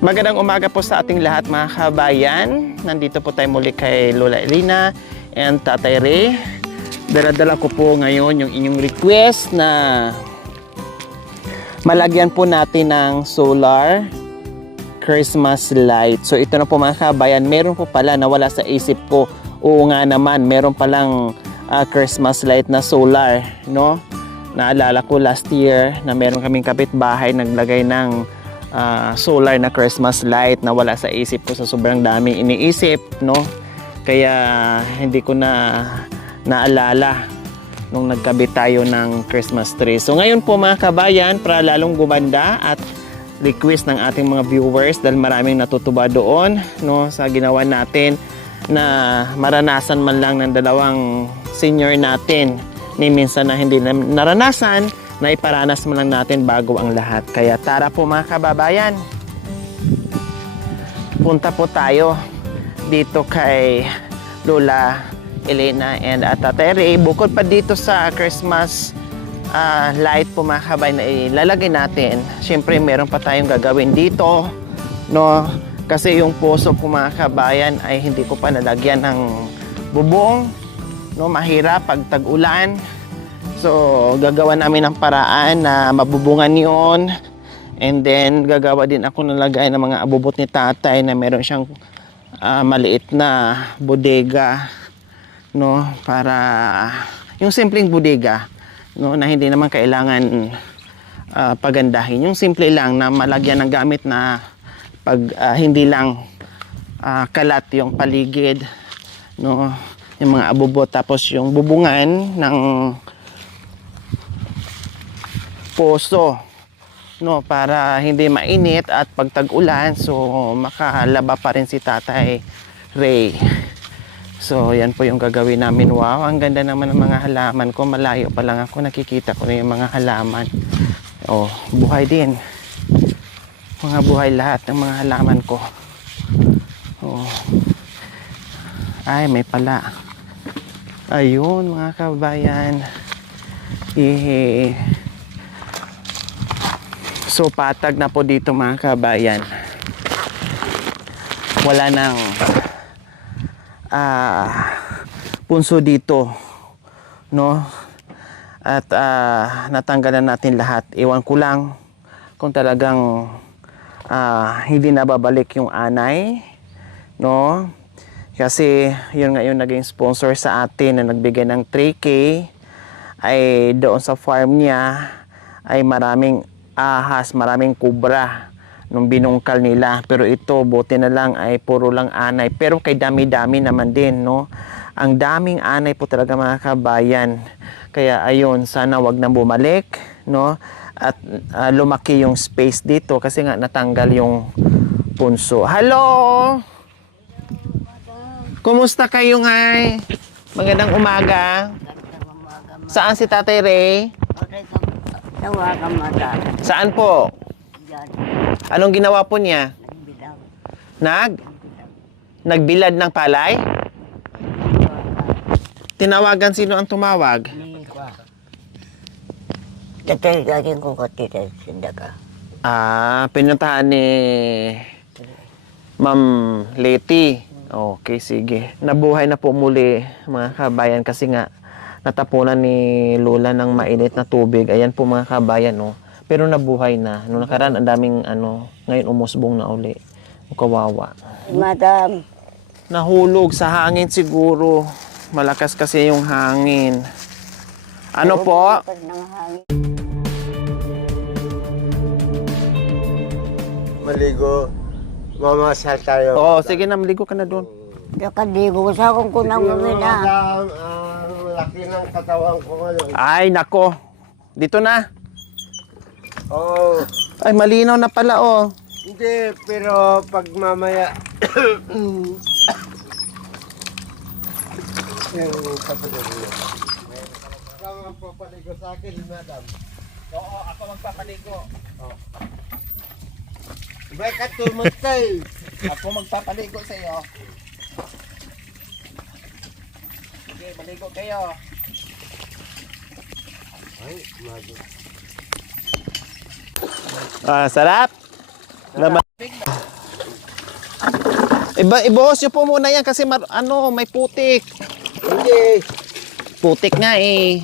Magandang umaga po sa ating lahat mga kabayan. Nandito po tayo muli kay Lola Elena and Tatay Ray. Dala-dala ko po ngayon yung inyong request na malagyan po natin ng solar Christmas light. So ito na po mga kabayan, meron po pala nawala sa isip ko. Oo nga naman, meron palang Christmas light na solar, no? Naalala ko last year na meron kaming kapitbahay naglagay ng solar na Christmas light na wala sa isip ko sa sobrang dami iniisip, no? Kaya hindi ko na naalala nung nagkabit tayo ng Christmas tree. So ngayon po mga kabayan, para lalong gumanda at request ng ating mga viewers dahil maraming natutuwa doon, no, sa ginawa natin na maranasan man lang ng dalawang senior natin ni minsan na hindi naranasan na iparanas mo lang natin bago ang lahat. Kaya tara po mga kababayan, punta po tayo dito kay Lola Elena and Tatay Ray. Bukod pa dito sa Christmas light po mga kababayan na ilalagay natin, syempre meron pa tayong gagawin dito, no? Kasi yung puso po mga kababayan ay hindi ko pa nalagyan ng bubong, no? Mahirap pag tag-ulan. So, gagawa namin ng paraan na mabubungan yon. And then, gagawa din ako ng lagay ng mga abubot ni tatay na meron siyang maliit na bodega, no? Para, yung simpleng bodega, no? Na hindi naman kailangan pagandahin. Yung simple lang na malagyan ng gamit na pag hindi lang kalat yung paligid, no? Yung mga abubot. Tapos, yung bubungan ng poso, no, para hindi mainit at pag tag-ulan, so makalaba pa rin si Tatay Ray. So yan po yung gagawin namin. Wow, ang ganda naman ng mga halaman ko. Malayo pa lang ako, nakikita ko na yung mga halaman. Oh, buhay din, mga buhay lahat ng mga halaman ko. Oh. Ay, may pala. Ayun mga kabayan. So patag na po dito mga kabayan. Wala nang punso dito, no? At natanggalan natin lahat. Iwan ko lang kung talagang hindi nababalik yung anay, no? Kasi yun nga yung naging sponsor sa atin na nagbigay ng 3K, ay doon sa farm niya ay maraming ahas, maraming kubra nung binungkal nila. Pero ito, buti na lang ay puro lang anay. Pero kay dami-dami naman din, no? Ang daming anay po talaga mga kabayan. Kaya ayun, sana wag nang bumalik, no? At lumaki yung space dito kasi nga natanggal yung punso. Hello! Kumusta kayo ngay? Magandang umaga. Saan si Tatay Ray? Saan po? Anong ginawa po niya? Nagbilad ng palay? Tinawagan, sino ang tumawag? Pinuntahan ni Ma'am Leti. Okay, sige. Nabuhay na po muli mga kabayan kasi nga natapunan ni Lola ng mainit na tubig. Ayan po mga kabayan, no. Pero nabuhay na. Noong nakaraan, ang daming ngayon umusbong na uli. Kawawa. Madam. Nahulog sa hangin siguro. Malakas kasi yung hangin. Ano po? Maligo. Mamasal tayo. Oo, sige na, maligo ka na doon. Nakaligo sa akong kunang mamina. Madam, laki ng katawan ko ngayon. Ay, nako. Dito na. Oo. Ay, malinaw na pala, oh. Hindi, pero pag mamaya... Ikaw ang papaligo sa akin, madam. Oo, ako magpapaligo. Bakit tumatay? Ako magpapaligo sa iyo. Sige, maligo kayo. Sarap. Laman. Ibuhos nyo po muna yan kasi may putik. Hindi. Putik nga eh.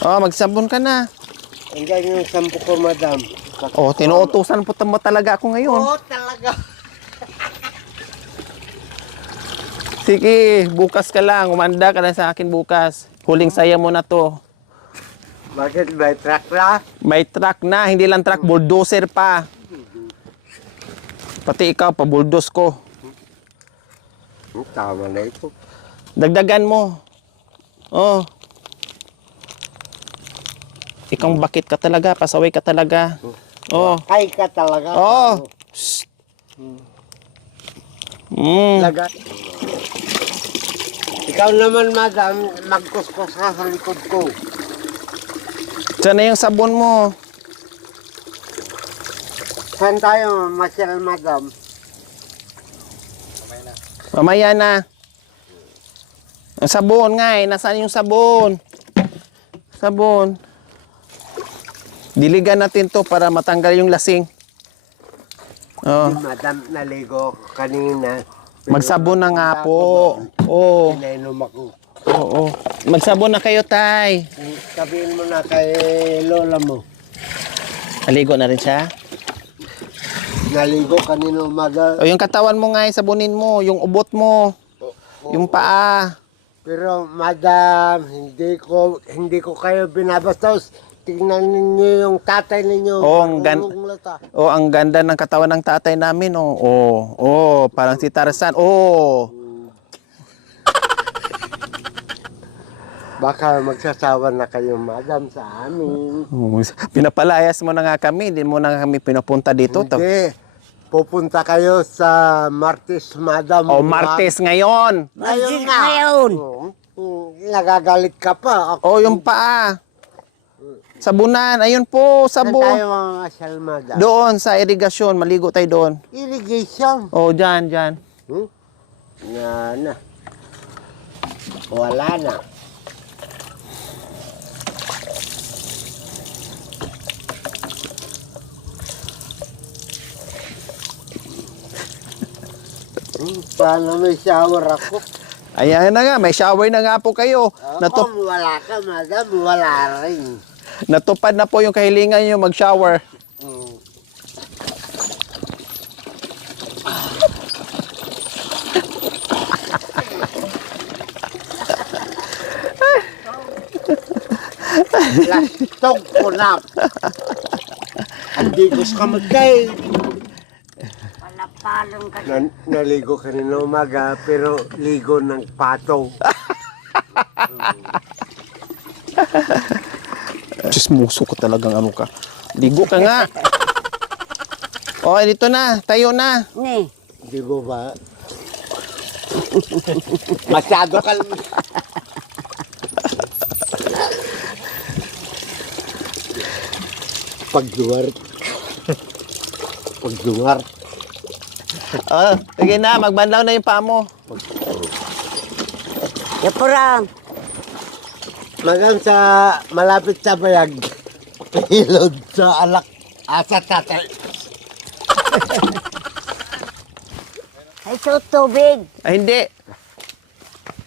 Magsabon ka na. Hanggang yung 10 ko, madam. Tinuutusan po talaga ako ngayon. Talaga. Sige, bukas ka lang. Umanda ka lang sa akin bukas. Huling saya mo na to. Bakit may truck na? May truck na, hindi lang truck, bulldozer pa. Pati ikaw, pa-bulldoze ko. Tama na ito. Dagdagan mo. Ikaw bakit ka talaga, pasaway ka talaga. Ay ka talaga. Shh. Lagat. Ikaw naman, madam, magkuskus ka sa likod ko. Diyan na yung sabon mo. Saan tayo, Marcel, madam? Mamaya na. Ang sabon nga eh. Nasaan yung sabon? Sabon. Diligan natin to para matanggal yung lasing. Hindi, madam, naligo ako kanina. Magsabon na nga po. Pinainom ako. Magsabon na kayo, tay. Sabihin mo na kay lola mo. Naligo na rin siya. Naligo kanina umaga. Yung katawan mo nga, sabunin mo. Yung ubot mo. Yung paa. Pero madam, hindi ko kayo binabastos. Tingnan ninyo yung tatay ninyo. Ang ganda ng katawan ng tatay namin. Parang si Tarzan. Baka magsasawa na kayo, madam, sa amin. Pinapalayas mo na nga kami. Hindi mo na kami pinapunta dito. Hindi. Pupunta kayo sa Martes, madam. Martes ngayon. Martes ngayon. Nagagalit ka pa. Yung paa. Sabunan. Ayun po, Saan sabon. tayo mamasyal, madam? Doon sa irigasyon. Maligo tayo doon. Irrigation. Dyan. Na. Wala na. Paano may shower ako? Ayan na nga, may shower na nga po kayo. Kung wala ka, madam, wala rin. Natupad na po yung kahilingan nyo mag-shower. Lastog ko na. Hindi gusto ka magkay. Palapalong ka. Naligo kanina umaga, pero ligo ng patong. Chismoso ko talagang ano ka. Ligo ka nga. Dito na. Tayo na. Ni. Di mo ba? Masyado ka lang. Pagduwar. Sige na. Magbanlaw na yung paa mo. Yapurang. Magang sa malapit sa bayag. Hilod sa alak. Asa tatay. Ay, so tubig. Ay, hindi.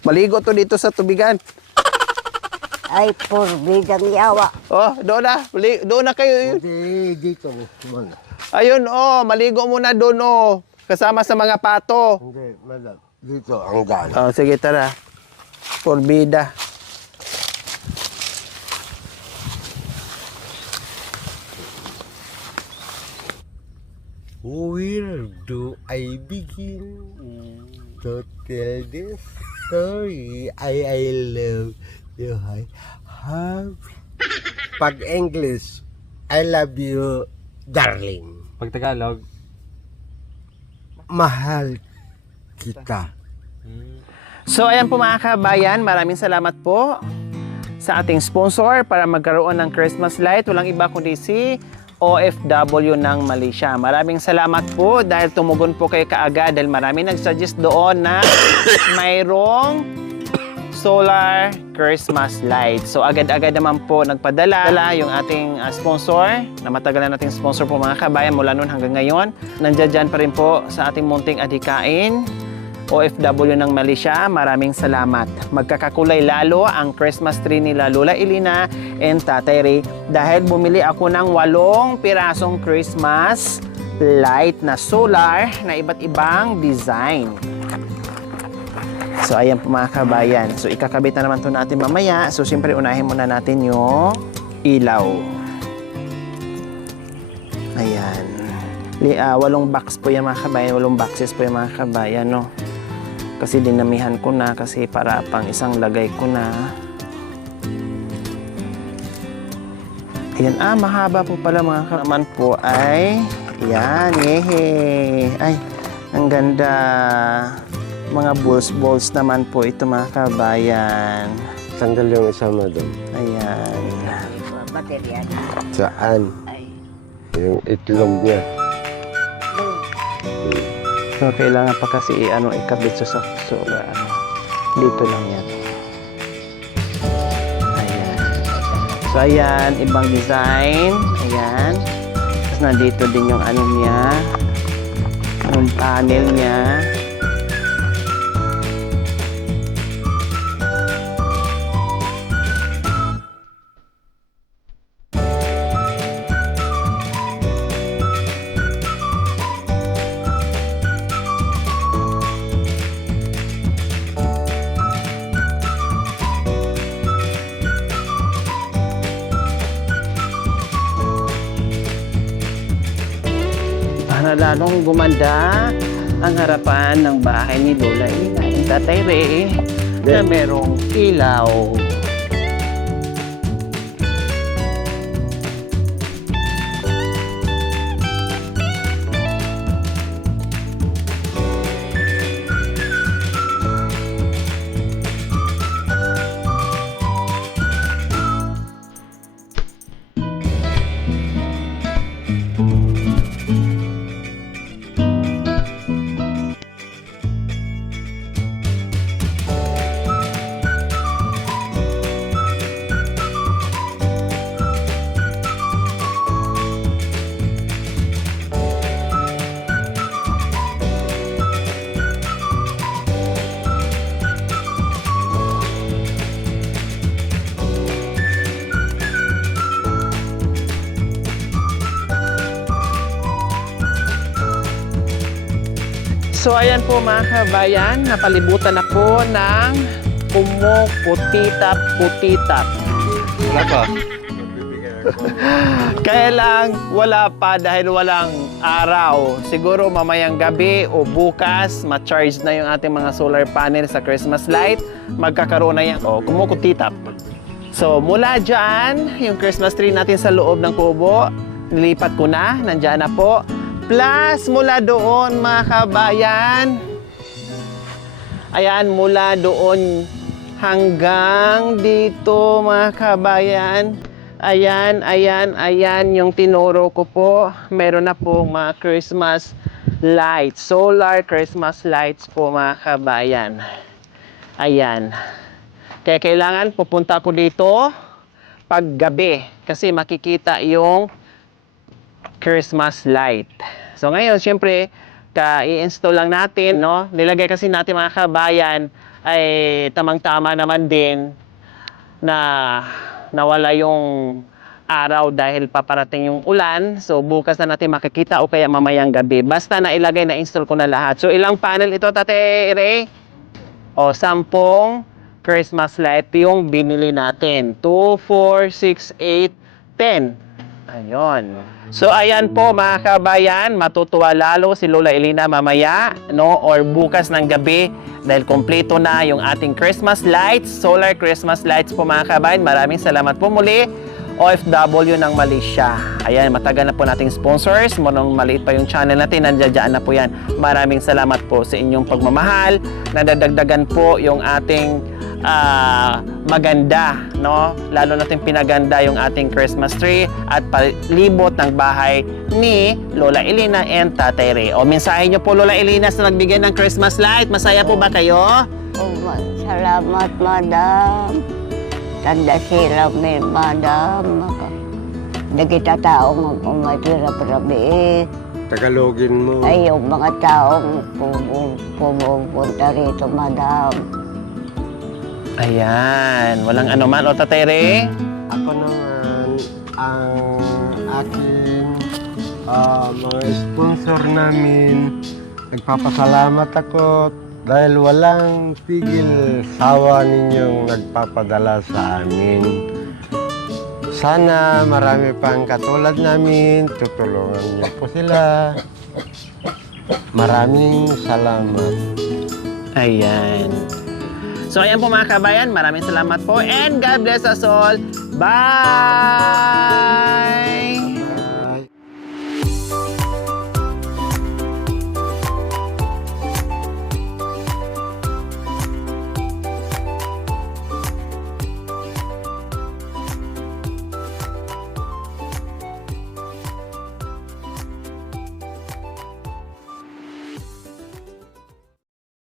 Maligo to dito sa tubigan. Ay, purbidang yawa. Doon na. Doon na kayo. Hindi, dito. Ayun, maligo muna doon, kasama sa mga pato. Hindi, madam. Dito ang daan. Sige, tara. Porbida. Where do I begin to tell this story? I love you. Pag English, I love you, darling. Pag Tagalog, Mahal kita. So ayan po mga kabayan, maraming salamat po sa ating sponsor para magkaroon ng Christmas light. Walang iba kundi si OFW ng Malaysia. Maraming salamat po dahil tumugon po kayo kaagad dahil marami nag-suggest doon na mayroong solar Christmas light. So agad-agad naman po nagpadala yung ating sponsor na matagal na nating sponsor po mga kabayan mula noon hanggang ngayon. Nandiyan dyan pa rin po sa ating munting adhikain. OFW ng Malaysia, maraming salamat. Magkakakulay lalo ang Christmas tree nila Lola Elina and Tatay Ray dahil bumili ako ng 8 pirasong Christmas light na solar na iba't ibang design. So ayan po mga kabayan. So ikakabit na naman to natin mamaya. So siyempre unahin muna natin yung ilaw. Ayan. 8 box po yan mga kabayan. 8 boxes po yung mga kabayan, no? Kasi dinamihan ko na kasi para pang isang lagay ko na. Ayan, mahaba po pala mga kabayan. Naman po ay, ayan, yehe. Ay, ang ganda. Mga balls naman po ito mga kabayan. Tanggal yung isama doon. Ayan. Baterya. Saan? Ay. Yung itlog niya. So, kailangan pa kasi ikabit sa solar. Dito lang yan. Ayan. So, ayan. Ibang design. Ayan. Tapos, nandito din yung niya. Yung panel niya. Para lalong gumanda ang harapan ng bahay ni Lola Elina and Tatay Ray na merong ilaw. So ayan po mga kabayan, napalibutan na po ng putitap. Naka. Kaya lang wala pa dahil walang araw. Siguro mamayang gabi o bukas ma-charge na yung ating mga solar panel sa Christmas light. Magkakaroon na yan. Kumukutitap. So mula dyan, yung Christmas tree natin sa loob ng kubo, nilipat ko na, nandyan na po. Plus, mula doon mga kabayan, ayan, mula doon hanggang dito mga kabayan, ayan yung tinuro ko po. Meron na po mga Christmas lights, solar Christmas lights po mga kabayan. Ayan. Kaya kailangan pupunta ko dito pag gabi kasi makikita yung Christmas light. So ngayon, syempre, i-install lang natin, no? Nilagay kasi natin mga kabayan ay tamang-tama naman din na nawala yung araw dahil paparating yung ulan. So bukas na natin makikita o kaya mamayang gabi. Basta na ilagay, na-install ko na lahat. So ilang panel ito, Tate Ray? 10 Christmas light yung binili natin. 2, 4, 6, 8, 10. Ayun. So ayan po mga kabayan, matutuwa lalo si Lola Elina mamaya, no, or bukas ng gabi dahil kompleto na yung ating Christmas lights, solar Christmas lights po mga kabayan. Maraming salamat po muli, OFW ng Malaysia. Ayan, matagal na po nating sponsors, nung maliit pa yung channel natin, nandiyan na po yan. Maraming salamat po sa inyong pagmamahal, nadadagdagan po yung ating maganda, no? Lalo natin pinaganda yung ating Christmas tree at palibot ng bahay ni Lola Elena and Tatay Ray. O, mensahe nyo po, Lola Elena, sa nagbigay ng Christmas light. Masaya po ba kayo? Oh, salamat, madam. Tanda sila, may madam. Nagkita tao mag-umatira-parabi. Tagalogin mo. Ay, yung mga taong pumunta rito, madam. Ayan, walang anuman. O, Tatay Ray? Ako naman, ang aking mga sponsor namin, nagpapasalamat ako dahil walang tigil sawa ninyong nagpapadala sa amin. Sana marami pang katulad namin, tutulungan niyo po sila. Maraming salamat. Ayan. So, ayan po mga kabayan. Maraming salamat po and God bless us all. Bye!